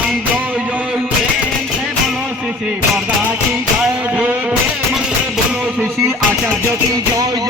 की जय जय प्रेम से बोलो श्री श्री पर्दा की जय जय प्रेम से बोलो श्री श्री आचार्य की जय